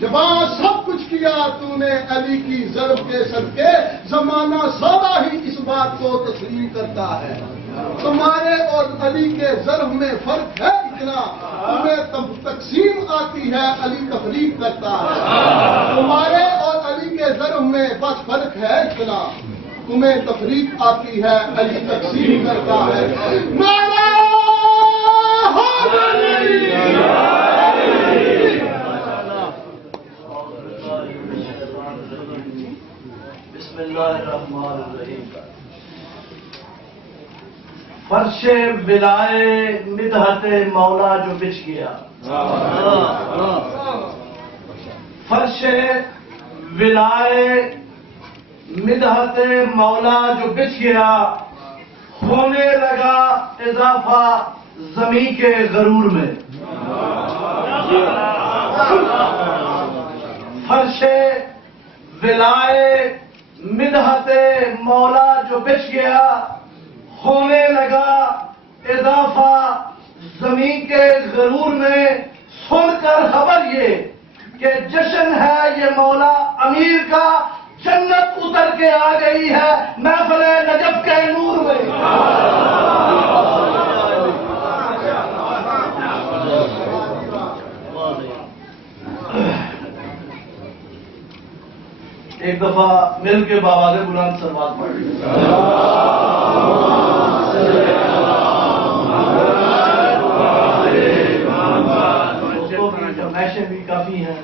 جباں سب کچھ کیا تو نے علی کی ضرب کے صدقے، زمانہ سارا ہی اس بات کو تسلیم کرتا ہے۔ تمہارے اور علی کے ضرب میں فرق ہے اتنا، تمہیں تقسیم آتی ہے، علی تفریق کرتا ہے۔ تمہارے اور علی کے ضرب میں بس فرق ہے اتنا، تمہیں تفریق آتی ہے، علی تقسیم کرتا ہے۔ نعرہ حیدری! بسم اللہ الرحمن الرحیم۔ فرش بلائے مدحت مولا جو بچھ گیا، فرش ولائے مدحت مولا جو بچھ گیا، ہونے لگا اضافہ زمین کے غرور میں۔ فرش ولائے مدحت مولا جو بچھ گیا، ہونے لگا اضافہ زمین کے غرور میں۔ سن کر خبر یہ کہ جشن ہے یہ مولا امیر کا، جنت اتر کے آ گئی ہے محفل نجف کے نور میں۔ ایک دفعہ مل کے بابا سے بلند سلوات پڑھ لی۔ فرمائشیں بھی کافی ہیں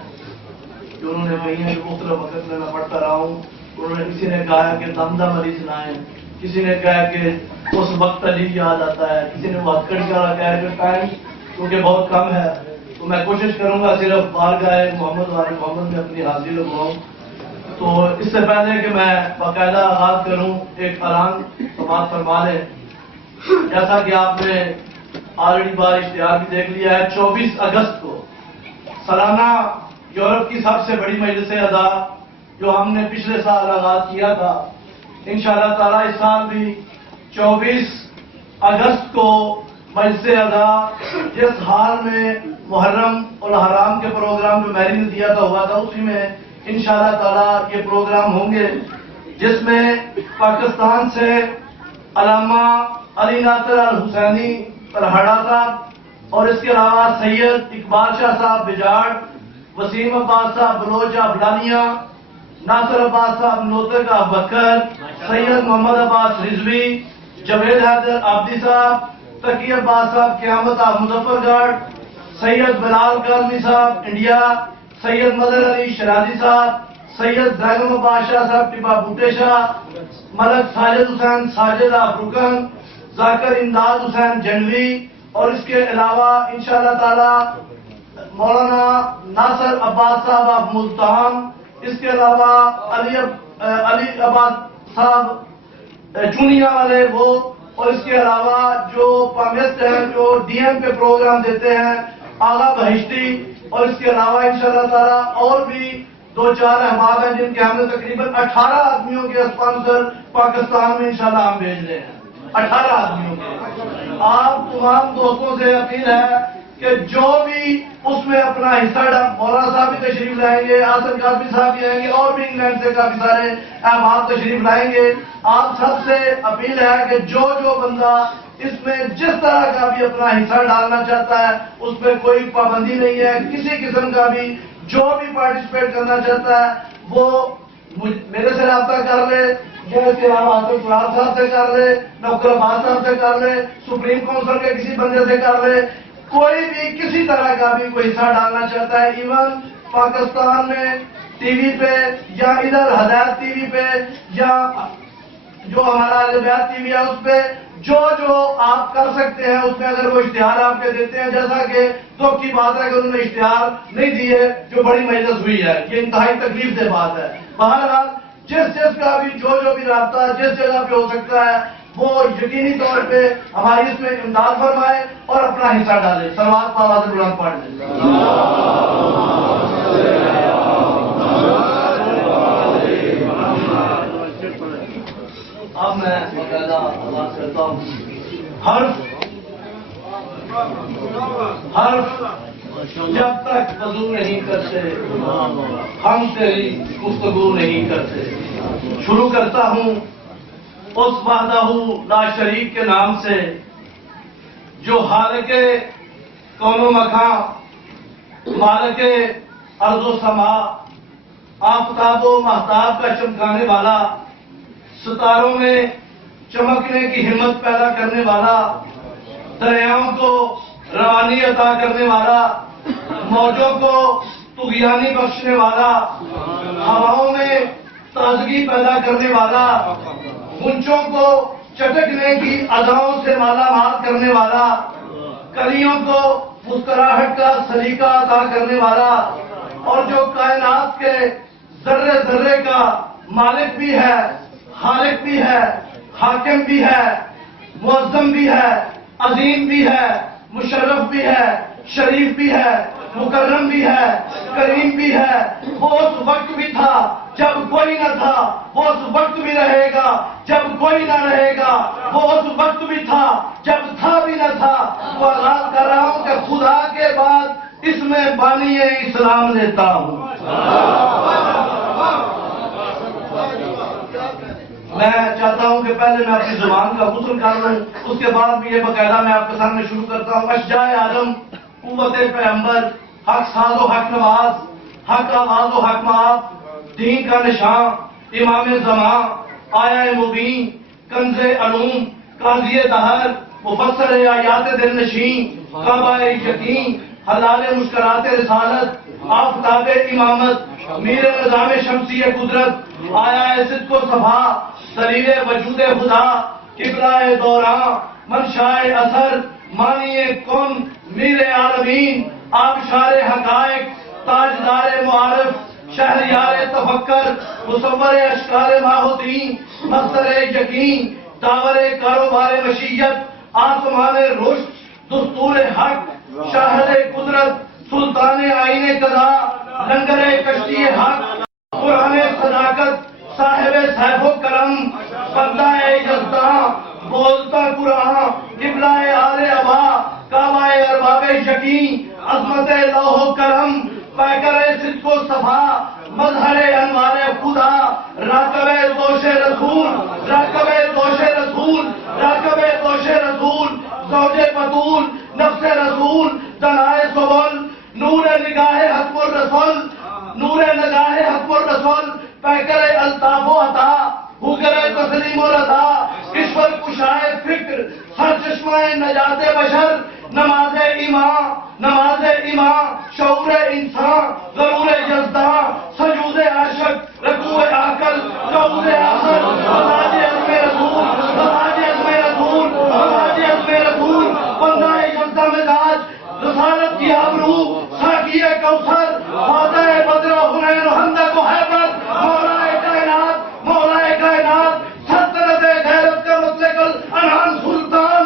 جو انہوں نے کہی ہیں، جو مختلف وقت میں پڑھتا رہا ہوں۔ انہوں نے کسی نے کہا کہ دمدم علی سنائیں، کسی نے کہا کہ اس وقت علی یاد آتا ہے، کسی نے وہ ہتکڑی والا کہا کہ ٹائم کیونکہ بہت کم ہے تو میں کوشش کروں گا صرف بارگاہ محمد وال محمد میں اپنی حاضری لگواؤں۔ تو اس سے پہلے کہ میں باقاعدہ آغاز کروں، ایک اعلان سماعت فرما لیں۔ جیسا کہ آپ نے آلریڈی بار اشتہار بھی دیکھ لیا ہے، 24 اگست کو سالانہ یورپ کی سب سے بڑی مجلس ادا جو ہم نے پچھلے سال آغاز کیا تھا، انشاءاللہ تعالیٰ اس سال بھی 24 اگست کو مجلس ادا جس حال میں محرم الحرام کے پروگرام جو میری نے دیا تھا ہوا تھا، اسی میں انشاءاللہ تعالیٰ یہ پروگرام ہوں گے، جس میں پاکستان سے علامہ علی ناصر الحسینی ترہاڑا صاحب اور اس کے علاوہ سید اقبال شاہ صاحب بجاڑ، وسیم عباس صاحب بلوچ افغانیہ، ناصر عباس صاحب نوتر کا بکر، سید محمد عباس رضوی، جاوید حیدر آبدی صاحب، تقی عباس صاحب قیامت آف مظفر گڑھ، سید بلال کاظمی صاحب انڈیا، سید مدر علی شرازی صاحب، سید زینب عباس شاہ صاحب ٹپا بوٹے شاہ، ملک ساجد حسین ساجد آف رکن، ذاکر امداد حسین جنوی، اور اس کے علاوہ انشاءاللہ تعالی مولانا ناصر عباس صاحب آف ملتان، اس کے علاوہ علی عباس صاحب چونیا والے وہ، اور اس کے علاوہ جو پامست ہیں جو ڈی ایم پہ پروگرام دیتے ہیں آغا بہشتی، اور اس کے علاوہ انشاءاللہ تعالی اور بھی 2-4 احباب ہیں جن کے ہم نے تقریباً 18 آدمیوں کے اسپانسر پاکستان میں انشاءاللہ ہم بھیج رہے ہیں، 18 آدمیوں کے۔ آپ تمام دوستوں سے اپیل ہے کہ جو بھی اس میں اپنا حصہ مولانا صاحب بھی تشریف لائیں گے، آصف قاسمی صاحب بھی آئیں گے، اور بھی انگلینڈ سے کافی سارے احباب تشریف لائیں گے۔ آپ سب سے اپیل ہے کہ جو بندہ اس میں جس طرح کا بھی اپنا حصہ ڈالنا چاہتا ہے، اس میں کوئی پابندی نہیں ہے، کسی قسم کا بھی جو بھی پارٹیسپیٹ کرنا چاہتا ہے وہ میرے سے رابطہ کر لے، یا اس کے علاوہ آصف فلال صاحب سے کر لے، نوکر عباس صاحب سے کر لے، سپریم کونسل کے کسی بندے سے کر لے۔ کوئی بھی کسی طرح کا بھی کوئی حصہ ڈالنا چاہتا ہے، ایون پاکستان میں ٹی وی پہ یا ادھر ہدایت ٹی وی پہ یا جو ہمارا البیات ٹی وی ہے اس پہ جو آپ کر سکتے ہیں، اس میں اگر وہ اشتہار آپ کے دیتے ہیں، جیسا کہ دکھ کی بات ہے کہ انہوں نے اشتہار نہیں دیے جو بڑی مجلس ہوئی ہے، یہ انتہائی تکلیف دہ بات ہے۔ بہرحال جس کا بھی جو بھی رابطہ جس جگہ پہ ہو سکتا ہے وہ یقینی طور پہ ہماری اس میں امداد فرمائے اور اپنا حصہ ڈالے۔ صلوات پاوا سے بلند پڑھ لیں۔ اب میں باقاعدہ آواز کرتا ہوں، حرف جب تک وضو نہیں کرتے ہم تیری گفتگو نہیں کرتے. شروع کرتا ہوں اس وحدہ لا شریک کے نام سے جو خالق کون و مکان، مالک ارض و سما، آفتاب و مہتاب کا چمکانے والا، ستاروں میں چمکنے کی ہمت پیدا کرنے والا، دریاؤں کو روانی عطا کرنے والا، موجوں کو طغیانی بخشنے والا، ہواؤں میں تازگی پیدا کرنے والا، گنچوں کو چٹکنے کی اداؤں سے مالا مال کرنے والا، کلیوں کو مسکراہٹ کا سلیقہ عطا کرنے والا، اور جو کائنات کے ذرے ذرے کا مالک بھی ہے، خالق بھی ہے، حاکم بھی ہے، معظم بھی ہے، عظیم بھی ہے، مشرف بھی ہے، شریف بھی ہے، مکرم بھی ہے، کریم بھی ہے. وہ اس وقت بھی تھا جب کوئی نہ تھا، وہ اس وقت بھی رہے گا جب کوئی نہ رہے گا. وہ اس وقت بھی تھا جب تھا بھی نہ تھا. وہ یاد کر رہا ہوں کہ خدا کے بعد اس میں بانی اسلام لیتا ہوں. میں چاہتا ہوں کہ پہلے میں اپنی زبان کا غسل کر لوں، اس کے بعد بھی یہ باقاعدہ میں آپ کے سامنے شروع کرتا ہوں. اشجاع آدم، قوت پیغمبر، حق ساز و حق نواز، حق آواز و حق معاف، دین کا نشان، امام زمان، آیا مبین، کنز علوم، قاضی دہر، مفسر آیات دل نشین، کعبہ یقین، حلال مشکلات رسالت، آفتاب امامت، میر نظام شمسی قدرت، آیا صدق و صفا، دلیل وجود خدا، قبلہ دوراں، منشاء اثر، مانی کن، میر عالمین، آبشار حقائق، تاجدار معارف، شہریار تفکر، مصور اشکال ماحودین، مصدر یقین، داور کاروبار مشیت، آسمان رشد، دستور حق، شاہد قدرت، سلطان آئین قضا، لنگر کشتی حق، قرآن صداقت، صاحب سیف و کرم، پردہ یزداں، بولتا قرآن، قبلہ آل ابا، کعبہ ارباب یقین، عظمت لوح و کرم، پیکر صدق و صفا، مظہر انوار خدا، راکب دوش رسول، راکب دوش رسول، راکب دوش رسول، زوج بطول، نفس رسول، دنائے سبل، نور نگاہ حکم الرسول، نور نگاہ حکم الرسول، پیکر الطاف و عطا، حکر تسلیم و رضا، کشور کشائے فکر، سر چشمہ نجات بشر، نماز امام، نماز امام، شعور انسان، ضرور جزداں، سجود عاشق، رکوع عقل، قعود عقل، مزاج عزم رسول، مزاج عزم رسول، مزاج عزم رسول، بندہ جزدہ مزاج، رسالت کی آبرو، ساقی کوثر، فاتح بدر و حنین و خندق و حیبر، مولا کائنات، مولا کائنات، سلطنت غیرت کا مطلق الانعام سلطان،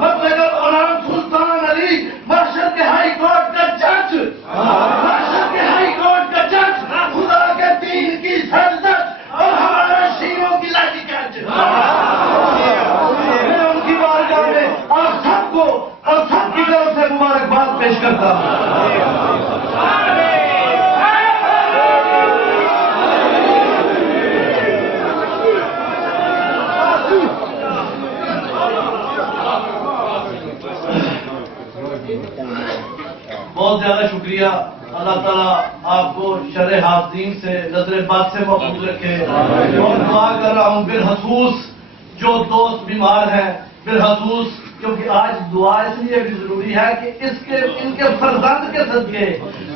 مطلق الانعام سلطان علی، محشر کے ہائی کورٹ کا جج، محشر کے ہائی کورٹ کا جج، خدا کے دین کی سرزد اور ہمارے شیروں کی لاٹھی کج. میں ان کی بارگاہ میں آپ سب کو اور سب کی طرف سے مبارکباد پیش کرتا ہوں. بہت زیادہ شکریہ. اللہ تعالیٰ آپ کو شر حاسدین سے، نظر بد سے محفوظ رکھے. اور دعا کر رہا ہوں بالخصوص جو دوست بیمار ہیں، بالخصوص کیونکہ آج دعا اس لیے بھی ضروری ہے کہ ان کے فرزند کے صدقے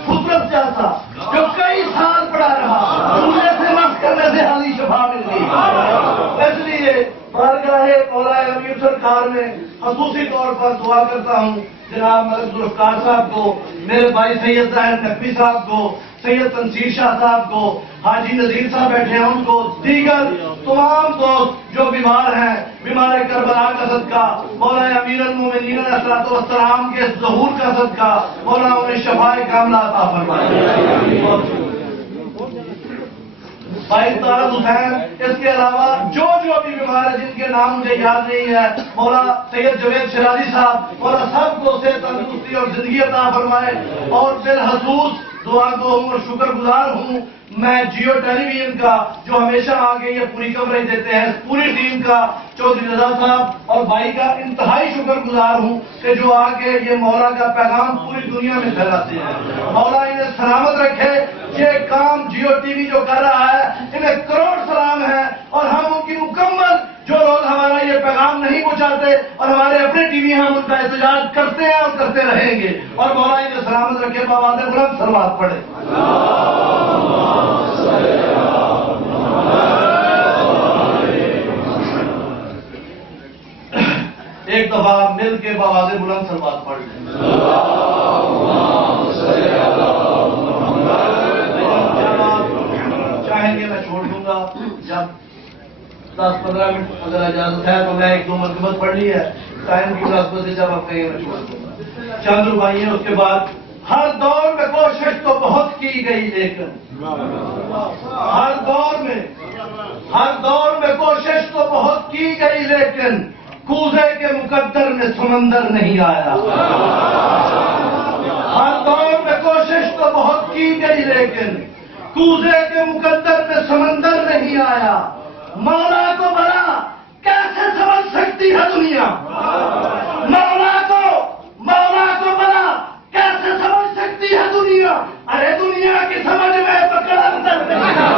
قدرت جیسا جو کئی سال پڑا رہا، رونے سے مس کرنے سے حالی شفا مل گئی. اس لیے بارگاہ مولا امیر سرکار میں خصوصی طور پر دعا کرتا ہوں جناب ملک ذوالفقار صاحب کو، میرے بھائی سید ظاہر نقوی صاحب کو، سید تنصیر شاہ صاحب کو، حاجی نذیر صاحب بیٹھے ہیں ان کو، دیگر تمام دوست جو بیمار ہیں، بیمار کربلا کا صدقہ، مولا امیر المومنین علیہ الصلوۃ والسلام کے ظہور کا صدقہ، مولا انہیں شفاء کاملہ عطا فرمائے. بھائی طارق حسین، اس کے علاوہ جو بھی بیمار ہے جن کے نام مجھے یاد نہیں ہے، مولا سید جوید شرازی صاحب، مولا سب کو صحت تندرستی اور زندگی عطا فرمائے. اور بالخصوص دعا گو ہوں اور شکر گزار ہوں میں جیو ٹیلی ویژن کا جو ہمیشہ آگے یہ پوری کوریج دیتے ہیں، پوری ٹیم کا، چودھری رضا صاحب اور بھائی کا انتہائی شکر گزار ہوں کہ جو آگے یہ مولا کا پیغام پوری دنیا میں پھیلاتے ہیں. مولا انہیں سلامت رکھے. یہ کام جیو ٹی وی جو کر رہا ہے انہیں کروڑ سلام ہے، اور ہم ان کی مکمل جو لوگ ہمارا یہ پیغام نہیں پہنچاتے اور ہمارے اپنے ٹی وی ہم ان کا احتجاج کرتے ہیں اور کرتے رہیں گے. اور مولا انہیں سلامت رکھے. بابا بلند صلوات پڑھے. ایک دفعہ مل کے بآواز بلند صلوات پڑھ لیں. چاہیں گے میں چھوڑ دوں گا. جب 10-15 منٹ اگر اجازت ہے تو میں 1-2 مرتبہ پڑھ لی ہے. ٹائم کی مناسبت سے جب آپ کہیں میں چھوڑ دوں گا. چند روپائی ہیں. اس کے بعد ہر دور میں کوشش تو بہت کی گئی، لیکن ہر دور میں کوشش تو بہت کی گئی، لیکن کوزے کے مقدر میں سمندر نہیں آیا. ہر دور میں کوشش تو بہت کی گئی، لیکن کوزے کے مقدر میں سمندر نہیں آیا. مولا کو بڑا کیسے سمجھ سکتی ہے دنیا؟ مولا کو بڑا کیسے سمجھ سکتی ہے دنیا؟ ارے دنیا کی سمجھ میں تو قلندر نہیں ہے.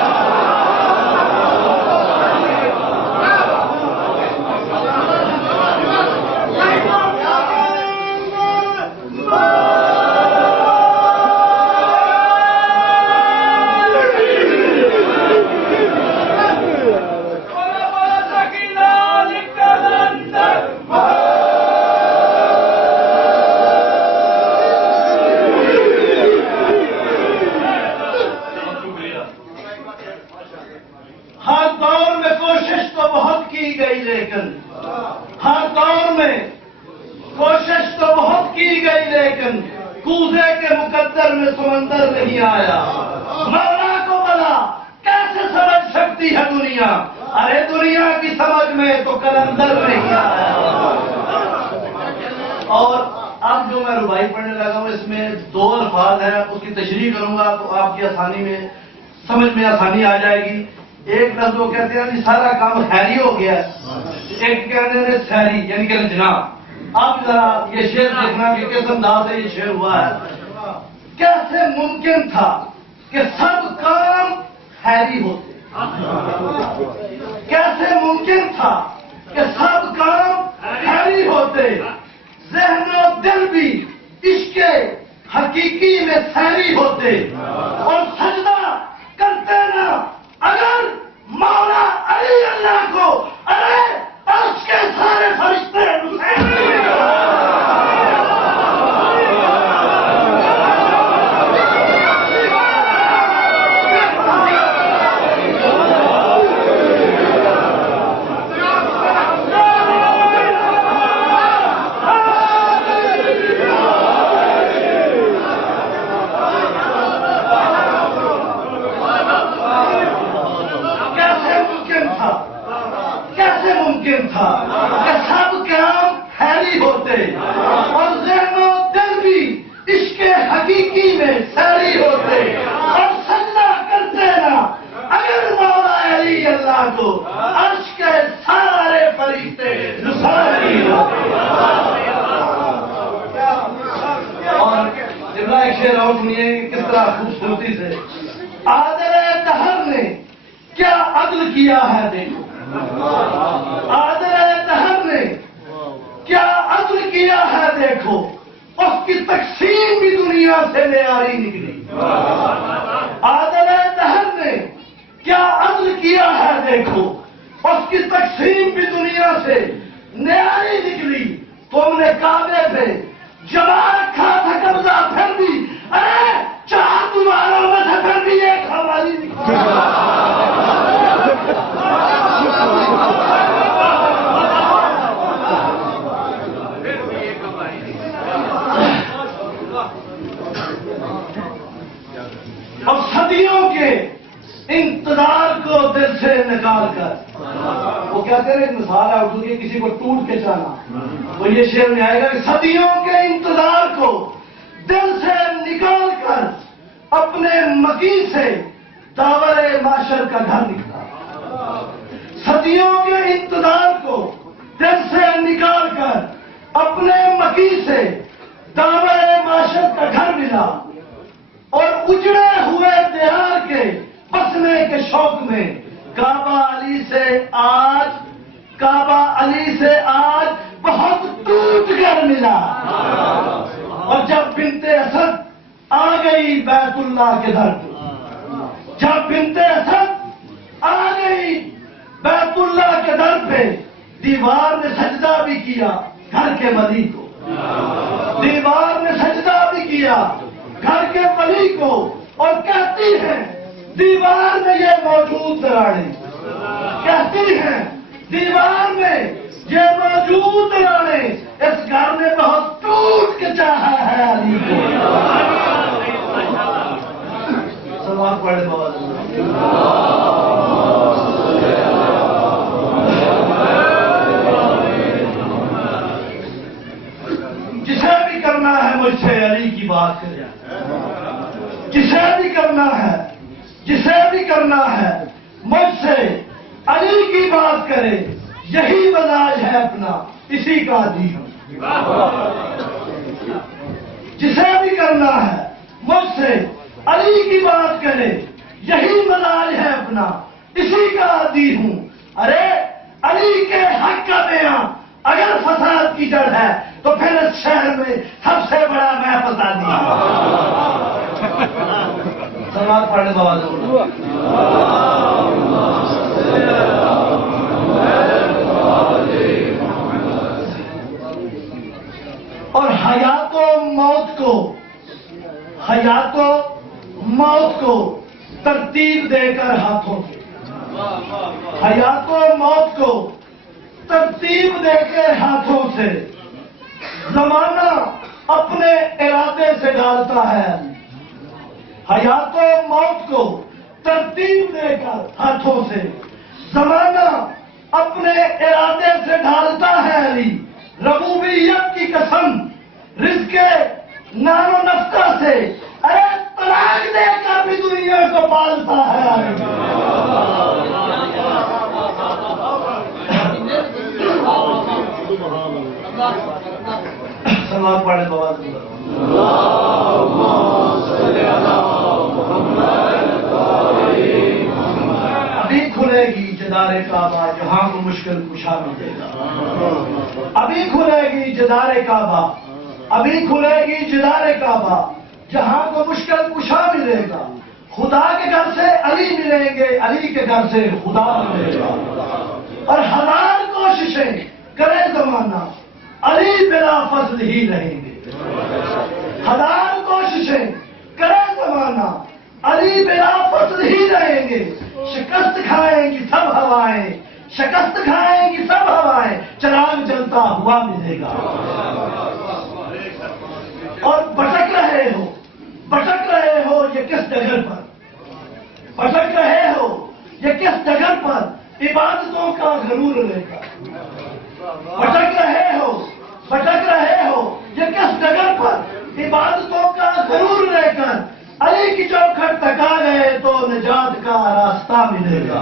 لیکن کوزے کے مقدر میں سمندر نہیں آیا. مولا کو بلا کیسے سمجھ سکتی ہے دنیا؟ ارے دنیا کی سمجھ میں تو قلندر نہیں آیا. اور اب جو میں ربائی پڑھنے لگا ہوں اس میں 2 الفاظ ہیں، اس کی تشریح کروں گا تو آپ کی آسانی میں سمجھ میں آسانی آ جائے گی. ایک لفظ وہ کہتے ہیں کہ سارا کام خیری ہو گیا ہے، ایک کہتے ہیں سحری یعنی کہ جناب. آپ ذرا یہ شعر دیکھنا کہ کس انداز سے یہ شعر ہوا ہے. کیسے ممکن تھا کہ سب کام خیری ہوتے؟ کیسے ممکن تھا کہ سب کام خیری ہوتے؟ ذہن و دل بھی عشق حقیقی میں سیری ہوتے اور سجدہ کرتے نا اگر مولا علی اللہ کو. ارے عرش کے سارے فرشتے تھا کہ سب کام خیری ہوتے اور ذہن و دل بھی عشق حقیقی میں سیری ہوتے اور سجدہ کرتے نا اگر مولا علی اللہ کو عرش کے سارے فرشتے نثاری ہوتے. اور جب ایک شعر اور سنیے کس طرح خوبصورتی سے. عادل دہر نے کیا عدل کیا ہے دیکھو. عادل دہر نے کیا عدل کیا ہے دیکھو. اس کی تقسیم بھی دنیا سے معیاری نکلی. عادل دہر نے کیا عدل کیا ہے دیکھو. اس کی تقسیم بھی دنیا سے معیاری نکلی. تم نے کعبے پہ جما رکھا تھا قبضہ پھر بھی ارے 4 تمہاروں میں سے پھر بھی ایک ہماری نکلی. اب صدیوں کے انتظار کو دل سے نکال کر. وہ کہتے ہیں ایک مثال ہے اردو کی، کسی کو ٹوٹ کے جانا، تو یہ شعر میں آئے گا کہ صدیوں کے انتظار کو دل سے نکال کر اپنے مکین سے داور معاشر کا گھر نکلا. صدیوں کے انتظار کو دل سے نکال کر اپنے مکین سے داور معاشر کا گھر ملا، اور اجڑے ہوئے دیار کے بسنے کے شوق میں کعبہ علی سے آج بہت ٹوٹ کر ملا. اور جب بنت اسد آ گئی بیت اللہ کے در پہ، جب بنت اسد آ گئی بیت اللہ کے در پہ، دیوار نے سجدہ بھی کیا گھر کے ولی کو، دیوار نے سجدہ بھی کیا گھر کے ولی کو، اور کہتی ہیں دیوار میں یہ موجود راڑیں، کہتی ہیں دیوار میں یہ موجود راڑیں، اس گھر نے بہت ٹوٹ کے چاہا ہے علی کو. سلام پڑھے بابا. جسے بھی کرنا ہے مجھ سے علی کی بات کرے، جسے بھی کرنا ہے، جسے بھی کرنا ہے مجھ سے علی کی بات کرے، یہی مزاج ہے اپنا اسی کا عادی ہوں. جسے بھی کرنا ہے مجھ سے علی کی بات کرے، یہی مزاج ہے اپنا اسی کا عادی ہوں. ارے علی کے حق کا بیان اگر فساد کی جڑ ہے تو پھر اس شہر میں سب سے بڑا میں فسادی ہوں. سلام پڑھنے بابا ضرور. اور حیات و موت کو ترتیب دے کر ہاتھوں سے، حیات و موت کو ترتیب دے کے ہاتھوں سے زمانہ اپنے ارادے سے ڈالتا ہے. حیات و موت کو ترتیب دے کر ہاتھوں سے زمانہ اپنے ارادے سے ڈالتا ہے علی. ربوبیت کی قسم رزق نان و نفقہ سے، ارے طلاق دے کر بھی دنیا کو پالتا ہے علی. سلام پڑھے بابا. ابھی کھلے گی جدار کعبہ جہاں کو مشکل کشا ملے گا. ابھی کھلے گی جدار کعبہ، ابھی کھلے گی جدار کعبہ جہاں کو مشکل کشا ملے گا. خدا کے گھر سے علی ملیں گے، علی کے گھر سے خدا ملے گا. اور ہزار کوششیں کرے زمانہ علی بلا فضل ہی رہیں گے. ہزار کوششیں کرے زمانہ علی بلا فضل ہی رہیں گے. شکست کھائیں گی سب ہوائیں، شکست کھائیں گی سب ہوائیں، چراغ جلتا ہوا ملے گا. اور بھٹک رہے ہو یہ کس جگہ پر، بھٹک رہے ہو یہ کس جگہ پر عبادتوں کا غرور لے کر. بھٹک رہے ہو یہ کس جگہ پر عبادتوں کا غرور لے کر علی کی چوکھٹ تکا گئے تو نجات کا راستہ ملے گا.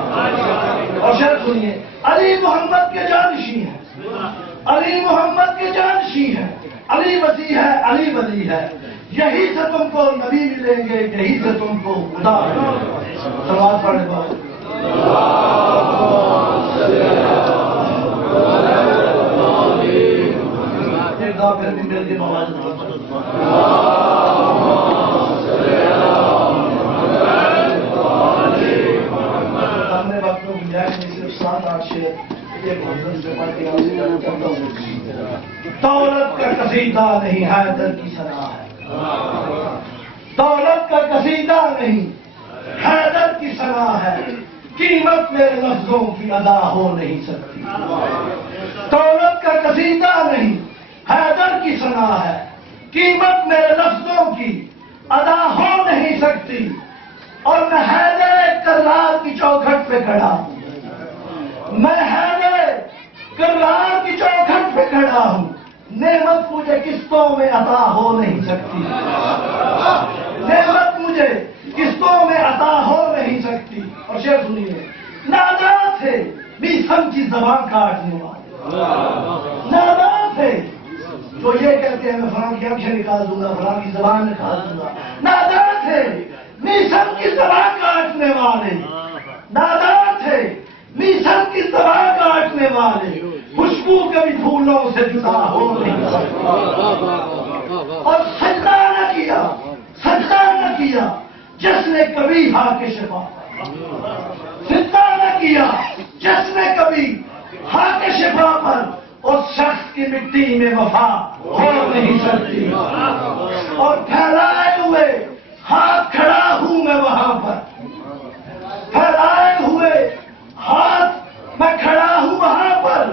اور شعر سنیے، علی محمد کے جانشین ہیں، علی محمد کے جانشین ہیں، علی وسیع ہے، علی ولی ہے، یہی سے تم کو نبی ملیں گے، یہی سے تم کو خدا ملے گا. سوال پڑھے بات. پھر بھی مل کے مواد ہم نے وقت میں گنجائش میں صرف 7-8 شعر ایک حضرت سے پڑھ کے دولت کا قصیدہ نہیں حیدر کی ثنا ہے. دولت کا قصیدہ نہیں حیدر کی ثنا ہے. قیمت میرے لفظوں کی ادا ہو نہیں سکتی. دولت کا قصیدہ نہیں حیدر کی ثنا ہے. قیمت میرے لفظوں کی ادا ہو نہیں سکتی. اور میں حیدر کرار کھڑا ہوں، میں حیدر کرار کی چوکھٹ پہ کھڑا ہوں، نعمت مجھے قسطوں میں عطا ہو نہیں سکتی، نعمت مجھے قسطوں میں عطا ہو نہیں سکتی۔ اور شعر سنیے، نادان تھے میسم کی زبان کاٹنے والے، نادان تھے جو یہ کہتے ہیں میں فلاں کی آنکھیں نکال دوں گا، فلاں کی زبان نکال دوں گا، نادان تھے میسم کی زبان کاٹنے والے، نادان تھے میسم کی زبان کاٹنے والے، خوشبو کبھی پھولوں سے جدا ہو نہیں سکتی، اور سجدہ نہ کیا، سجدہ نہ کیا جس نے کبھی حق شفا، سجدہ نہ کیا جس نے کبھی حق شفا پر، اس شخص کی مٹی میں وفا ہو نہیں سکتی، اور پھیلائے ہوئے ہاتھ کھڑا ہوں میں وہاں پر، پھیلائے ہوئے ہاتھ میں کھڑا ہوں وہاں پر،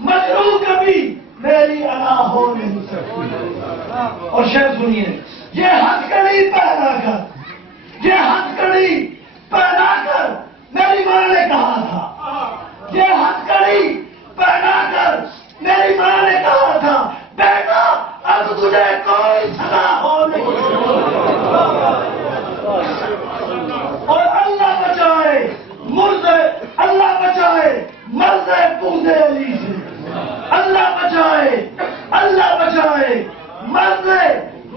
مجروح کبھی میری انا ہو نہیں سکتی۔ اور شعر سنیے، یہ ہتھ کڑی پہنا کر، یہ ہتھ کڑی پہنا کر میری ماں نے کہا تھا، یہ ہتھ کڑی پہنا کر میری ماں نے کہا تھا، بیٹا اب تجھے کوئی سزا ہو نہیں سکتی۔ اور اللہ بچائے مرزے، اللہ بچائے مرزے پوزے علی سے، اللہ بچائے، اللہ بچائے مرزے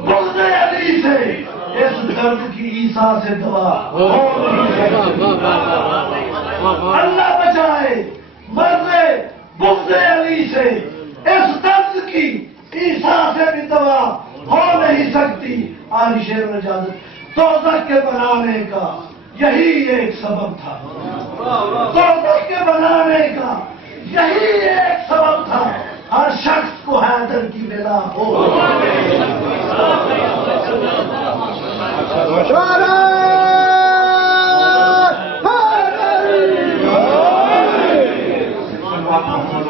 پوزے علی سے، اس درد کی عیسیٰ سے دوا ہو نہیں سکتی۔ اللہ بچائے مرزے پوزے علی سے، اس درد کی عیسیٰ سے بھی دوا ہو نہیں سکتی۔ آج شعر میں اجازت، دوزخ کے بنانے کا یہی ایک سبب تھا، دوزخ کے بنانے کا یہی ایک سبب تھا، ہر شخص کو حیدر کی ملا ہو۔ محمد